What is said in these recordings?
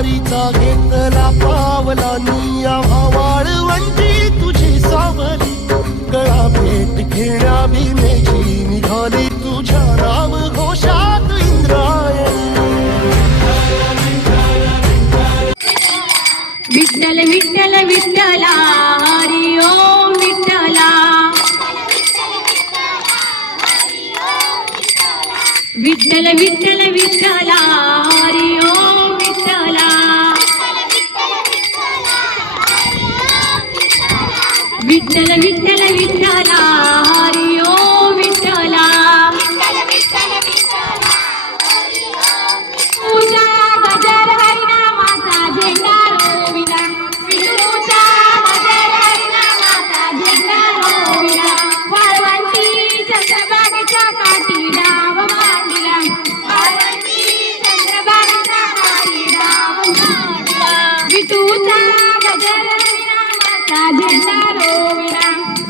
माझा वारीचा घेतला पावला वाळवंटी तुझी सावली. गळा भेट घेण्या भीमेची निघाली तुझ्या नाम घोषात इंद्रायणी. विठ्ठल विठ्ठल विठ्ठला हरी ओम विठ्ठला. विठ्ठल विठ्ठल विठ्ठला हरी ओम विठ्ठला. विठ्ठल विठ्ठल विठ्ठला हरी ओम विठ्ठला. तुझा गजर हरिनामाचा झेंडा रोविला. गजर हरिनामाचा झेंडा रोविला. वाळवंटी चंद्रबागेच्या काठी डाव मांडला. वाळवंटी चंद्रबागेच्या काठी डाव मांडला. विठूचा गजर हरिनामाचा झेंडा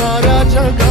सारा जगा